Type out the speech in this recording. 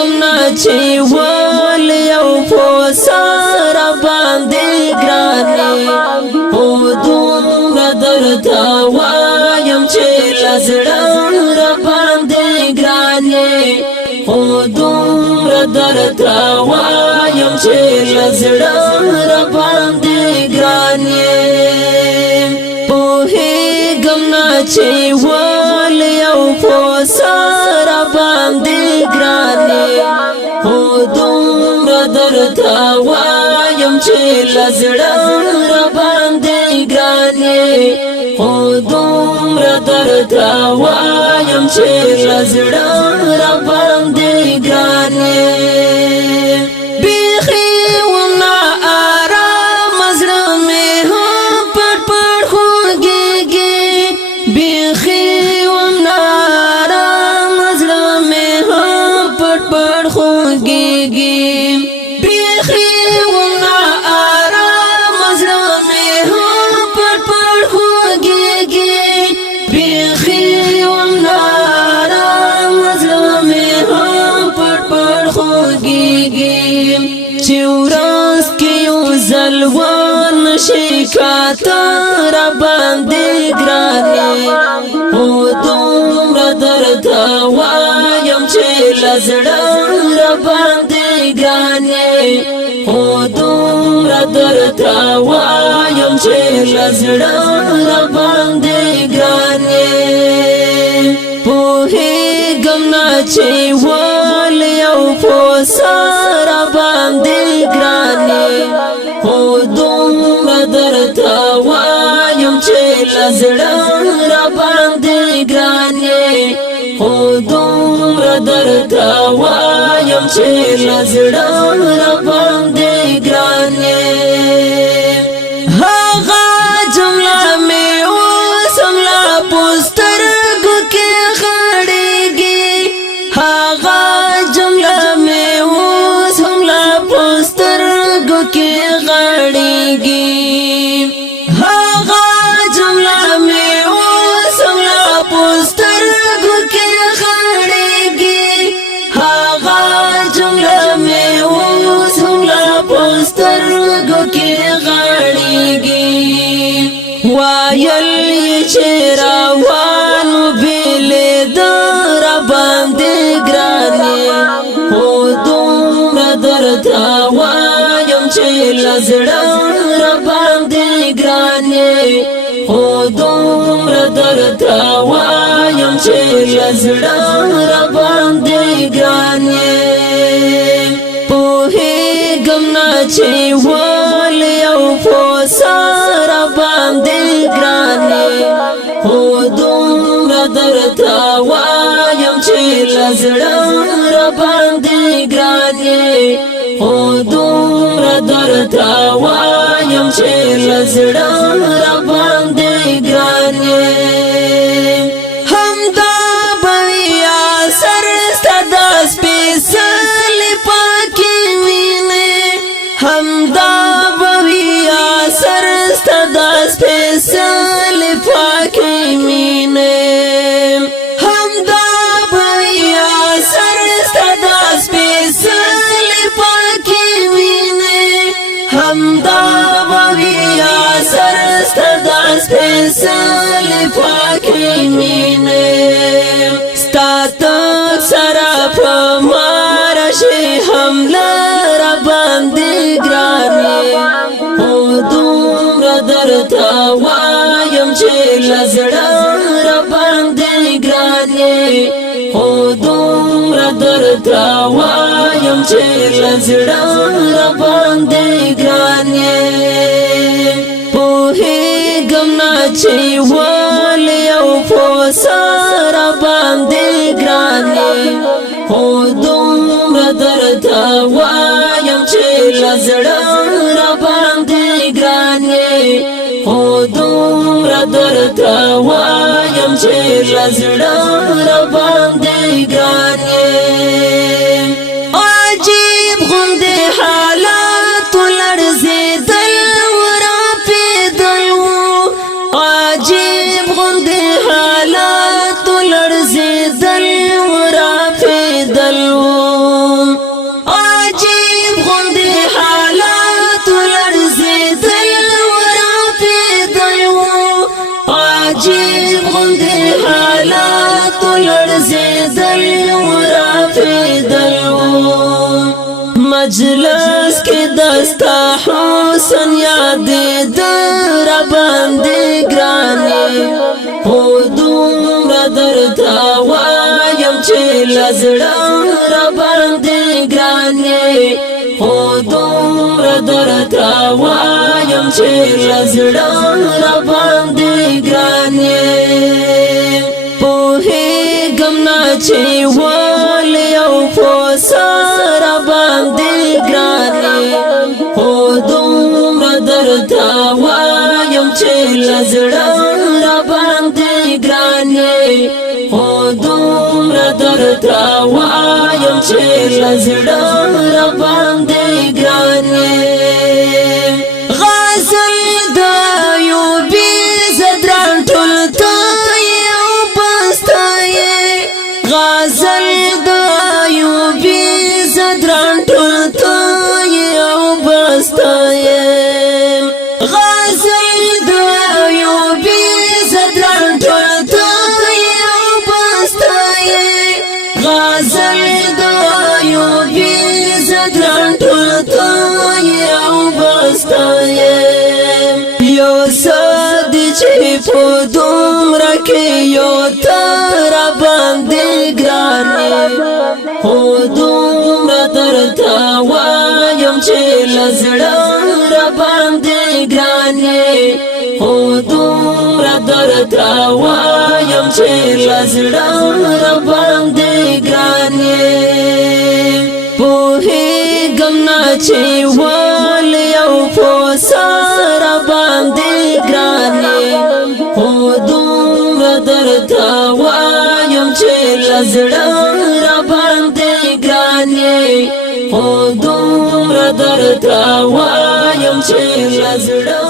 گمنا چې ول یو فوسار باندې ګرانې او دومره درته وایم چې لزړه را باندې ګرانې او دومره درته وایم چې لزړه را باندې ګرانې پوهېږم نه چې ول یو فوسار باندې ګرانې او دومره درته وایم چې لزړه را باندې ګرانې او دومره درته وایم چې لزړه را باندې ګرانې بیخي ومه آرام زړه مې هم پټ پټ خوږېږي بیخي ومه آرام زړه مې هم پټ پټ خوږېږي بیخي ومه آرام زړه مې هم پټ پټ خوږېږي بیخي ومه آرام زړه مې هم پټ پټ خوږېږي چې ورځ کې یو ځل ونشي کاته را باندې ګرانې او دومره درته وایم چې لزړه را باندې ګرانې او دومره درته وایم چې لزړه را باندې ګرانې پوهېږم نه چې ول یو فوسار باندې ګرانې او دومره درته وایم چې لزړه را باندې ګرانې او دومره درته وایم چې لزړه را باندې ګرانې هغه جمله مې اوس هم لا په سترګو کې غړېږي هغه جمله مې اوس هم لا په سترګو کې غړېږي هغه جمله مې اوس هم لا په سترګو کې غړېږي هغه جمله مې اوس هم لا په سترګو کې غړېږي وایل چې روانو بېلې را باندې ګرانې او دومره درته وایم چې لزړه را باندې ګرانې او دومره درته وایم چې لزړه را باندې ګرانې پوهېږم نه چې ول یو فوسار باندې ګرانې او دومره درته وایم چې لزړه را باندې ګرانې او دومره درته وایم چې لزړه را باندې ګرانې همدا به یا سر ستا د سپېڅلې پاکې وینې همدا به یا سر ستا د سپېڅلې پاکې وینې همدا به یا سر ستا د سپېڅلې پاکې وینې همدا به یا سر ستا د سپېڅلې پاکې وینې ستا تک سره په ما راشي حمله را باندې ګرانې او دومره درته وایم چې لزړه را باندې ګرانې او دومره درته وایم چې لزړه را باندې ګرانې پوهېږم نه چې ول یو فوسار باندې ګرانې او دومره درته وایم چې لزړه را باندې ګرانې او دومره درته وایم چې لزړه را باندې ګرانې عجیب غوندې حالات لړزېدل ورپېدل وو عجیب غوندې حالات لړزېدل ورپېدل وو مجلس کې دستا حسن یاد در باندې ګرانې هو دومره درته وایم چې لزړه را باندې ګرانې هو دومره درته وایم چې لزړه را باندې ګرانې پوهېږم نه چې ولې یو فوسر باندې ګرانې هو دومره درته وایم چې لزړه را باندې ګرانې هو دومره درته وایم چې لزړه را باندې ګرانې غزل د ایوبي زدران ټول ته یو بستایې غزل د ایوبي زدران ټول ته یو بستایې غزل د ایوبي زدران ټول ته یو بستایې غزل د ایوبي زدران ټول ته یو بستایې یو سد چې په دومره کې یو تر باندې ګرانې هو دومره درته وایم چې لزړه را باندې ګرانې هو دومره درته وایم چې لزړه را باندې ګرانې پوهېږم نه چې ولې یو فوسر باندې ګرانې هو دومره درته وایم چې لزړه را باندې ګرانې هو دومره درته وایم چې لزړه